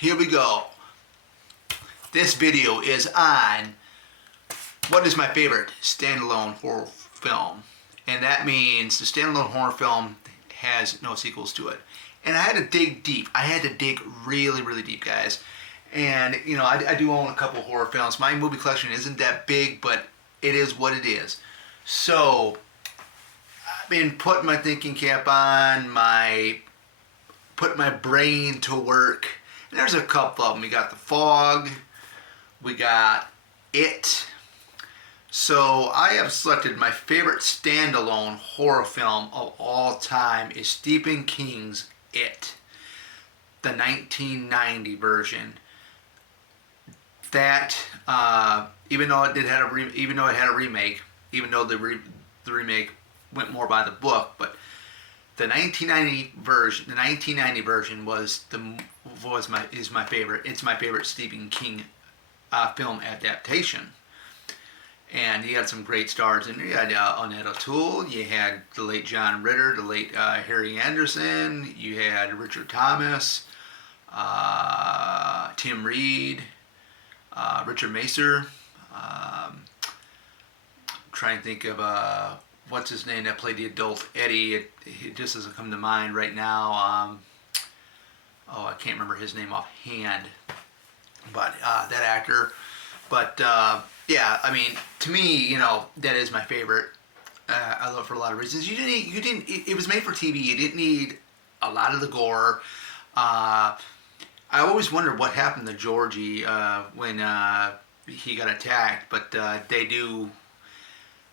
here we go. This video is on what is my favorite standalone horror film. And that means the standalone horror film has no sequels to it. And I had to dig deep. I had to dig really, really deep, guys. And, you know, I do own a couple horror films. My movie collection isn't that big, but it is what it is. So, I've been putting my thinking cap on, putting my brain to work. And there's a couple of them. We got The Fog. We got It. So I have selected my favorite standalone horror film of all time is Stephen King's It, the 1990 version. That even though it had a remake, even though the remake went more by the book, but the 1990 version is my favorite. It's my favorite Stephen King film adaptation. And he had some great stars in there. You had Annette O'Toole, you had the late John Ritter, the late Harry Anderson, you had Richard Thomas, Tim Reed, Richard Macer. Trying to think of what's his name that played the adult Eddie. It just doesn't come to mind right now. I can't remember his name offhand. But that actor. But yeah, I mean, to me, you know, that is my favorite. I love it for a lot of reasons. It was made for TV. You didn't need a lot of the gore. I always wondered what happened to Georgie when he got attacked, but they do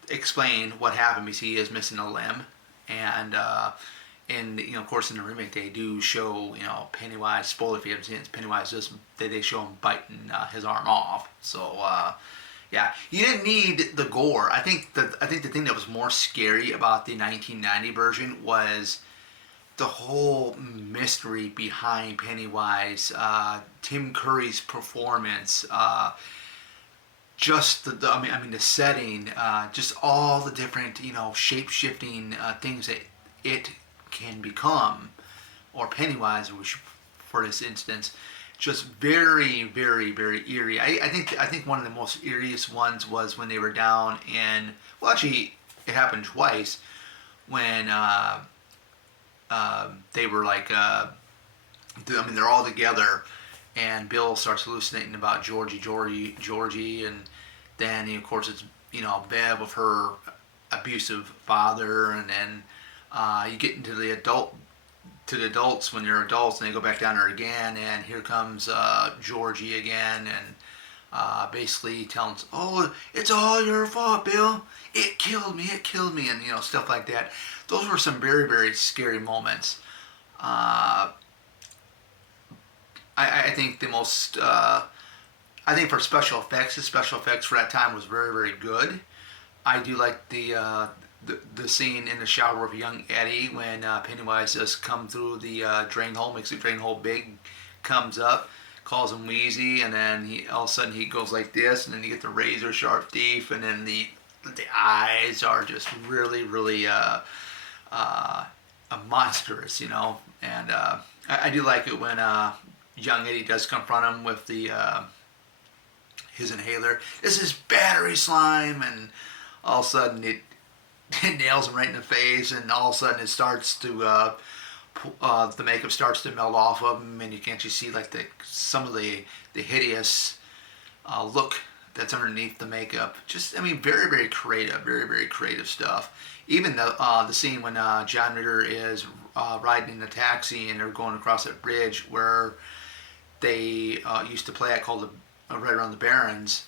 explain what happened because he is missing a limb, and you know, of course, in the remake they do show, you know, Pennywise. Spoiler if you haven't seen it, Pennywise they show him biting his arm off. So yeah, you didn't need the gore. I think the thing that was more scary about the 1990 version was the whole mystery behind Pennywise, Tim Curry's performance, just the setting, just all the different, you know, shape-shifting things that it can become, or Pennywise, for this instance, just very, very, very eerie. I think one of the most eeriest ones was when they were down in, well, actually, it happened twice, when they were like, they're all together, and Bill starts hallucinating about Georgie, and then, of course, it's, you know, Bev with her abusive father, and then you get into the adults when they're adults, and they go back down there again, and here comes Georgie again, and basically tells, "Oh, it's all your fault, Bill. It killed me, and, you know, stuff like that." Those were some very, very scary moments. I think the most, I think for special effects, the special effects for that time was very, very good. I do like the scene in the shower of young Eddie when Pennywise just come through the drain hole, makes the drain hole big, comes up, calls him Wheezy, and then all of a sudden he goes like this, and then you get the razor sharp teeth, and then the eyes are just really, really monstrous, you know. And I do like it when young Eddie does confront him with his inhaler. This is battery slime, and all of a sudden it nails him right in the face, and all of a sudden it starts to the makeup starts to melt off of him, and you can actually see like some of the hideous look that's underneath the makeup. Just, I mean, very, very creative, very, very creative stuff. Even the scene when John Ritter is riding in the taxi and they're going across that bridge where they used to play at called Right Around the Barrens,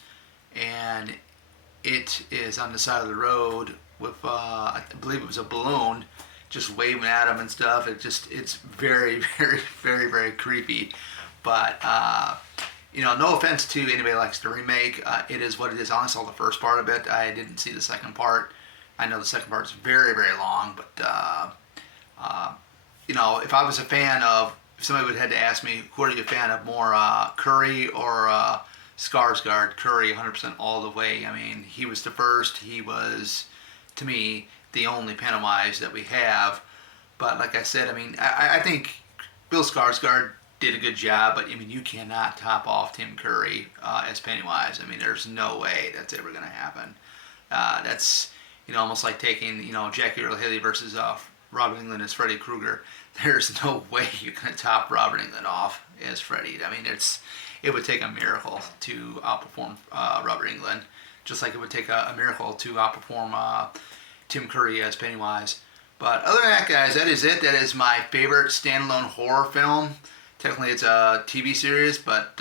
and it is on the side of the road with I believe it was a balloon just waving at him and stuff. It's very, very, very, very creepy. But you know, no offense to anybody who likes the remake. It is what it is. I only saw the first part of it. I didn't see the second part. I know the second part is very, very long, but you know, if I was a fan of, if somebody would have had to ask me, who are you a fan of more, Curry or Skarsgård? Curry, 100% all the way. I mean, he was the first. He was, to me, the only Pennywise that we have. But like I said, I mean, I think Bill Skarsgård did a good job, but I mean, you cannot top off Tim Curry as Pennywise. I mean, there's no way that's ever going to happen. That's almost like taking Jackie Earle Haley versus Robert Englund as Freddy Krueger. There's no way you're going to top Robert Englund off as Freddy. I mean, it would take a miracle to outperform Robert Englund, just like it would take a miracle to outperform Tim Curry as Pennywise. But other than that, guys, that is it. That is my favorite standalone horror film. Technically, it's a TV series, but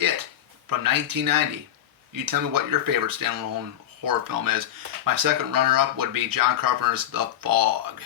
It from 1990. You tell me what your favorite standalone horror film is. My second runner-up would be John Carpenter's The Fog.